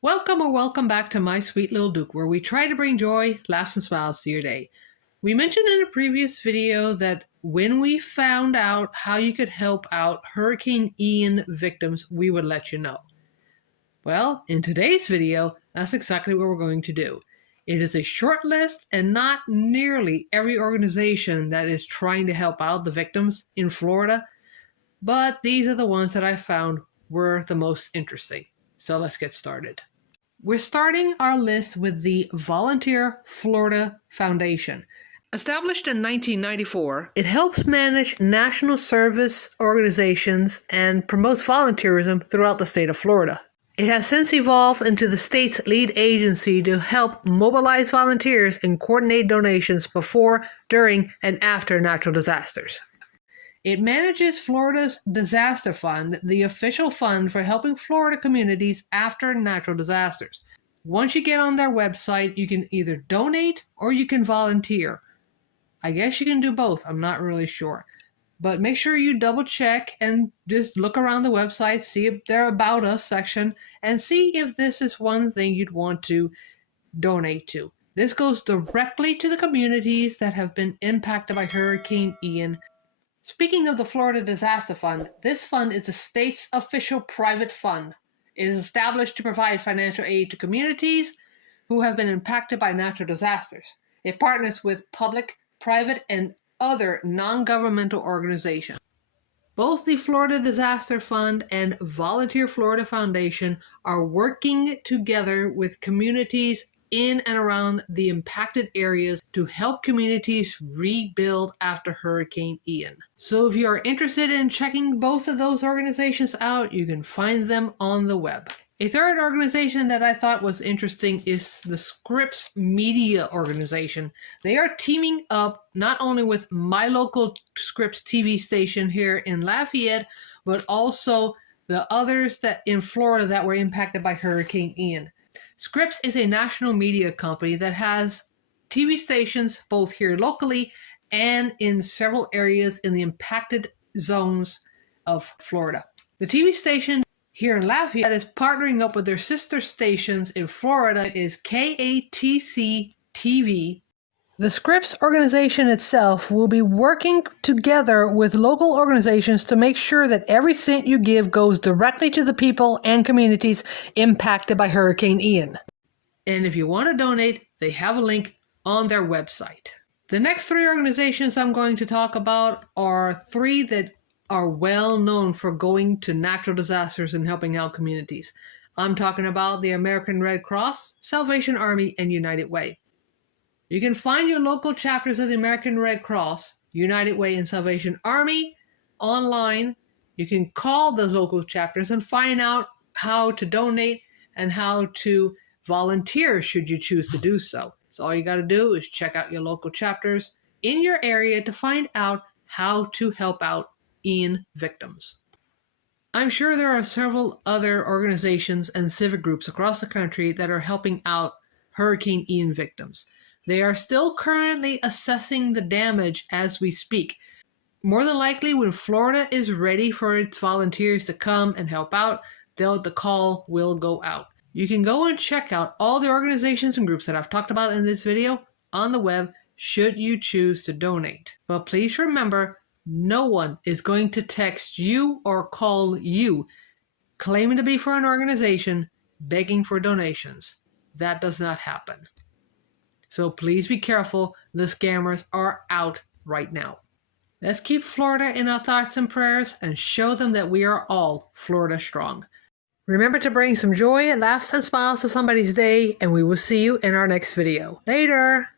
Welcome or welcome back to My Sweet Little Duke, where we try to bring joy, laughs, and smiles to your day. We mentioned in a previous video that when we found out how you could help out Hurricane Ian victims, we would let you know. Well, in today's video, that's exactly what we're going to do. It is a short list and not nearly every organization that is trying to help out the victims in Florida, but these are the ones that I found were the most interesting. So let's get started. We're starting our list with the Volunteer Florida Foundation. Established in 1994, it helps manage national service organizations and promotes volunteerism throughout the state of Florida. It has since evolved into the state's lead agency to help mobilize volunteers and coordinate donations before, during, and after natural disasters. It manages Florida's Disaster Fund, the official fund for helping Florida communities after natural disasters. Once you get on their website, you can either donate or you can volunteer. I guess you can do both. I'm not really sure. But make sure you double check and just look around the website, see if their About Us section, and see if this is one thing you'd want to donate to. This goes directly to the communities that have been impacted by Hurricane Ian. Speaking of the Florida Disaster Fund, this fund is the state's official private fund. It is established to provide financial aid to communities who have been impacted by natural disasters. It partners with public, private, and other non-governmental organizations. Both the Florida Disaster Fund and Volunteer Florida Foundation are working together with communities in and around the impacted areas to help communities rebuild after Hurricane Ian. So if you are interested in checking both of those organizations out, you can find them on the web. A third organization that I thought was interesting is the Scripps Media Organization. They are teaming up not only with my local Scripps TV station here in Lafayette, but also the others that in Florida that were impacted by Hurricane Ian. Scripps is a national media company that has TV stations both here locally and in several areas in the impacted zones of Florida. The TV station here in Lafayette is partnering up with their sister stations in Florida is KATC TV. The Scripps organization itself will be working together with local organizations to make sure that every cent you give goes directly to the people and communities impacted by Hurricane Ian. And if you want to donate, they have a link on their website. The next three organizations I'm going to talk about are three that are well known for going to natural disasters and helping out communities. I'm talking about the American Red Cross, Salvation Army, and United Way. You can find your local chapters of the American Red Cross, United Way, and Salvation Army online. You can call those local chapters and find out how to donate and how to volunteer should you choose to do so. So all you got to do is check out your local chapters in your area to find out how to help out Ian victims. I'm sure there are several other organizations and civic groups across the country that are helping out Hurricane Ian victims. They are still currently assessing the damage as we speak. More than likely, when Florida is ready for its volunteers to come and help out, the call will go out. You can go and check out all the organizations and groups that I've talked about in this video on the web should you choose to donate. But please remember, no one is going to text you or call you claiming to be for an organization begging for donations. That does not happen. So please be careful, the scammers are out right now. Let's keep Florida in our thoughts and prayers and show them that we are all Florida strong. Remember to bring some joy, laughs, and smiles to somebody's day, and we will see you in our next video. Later!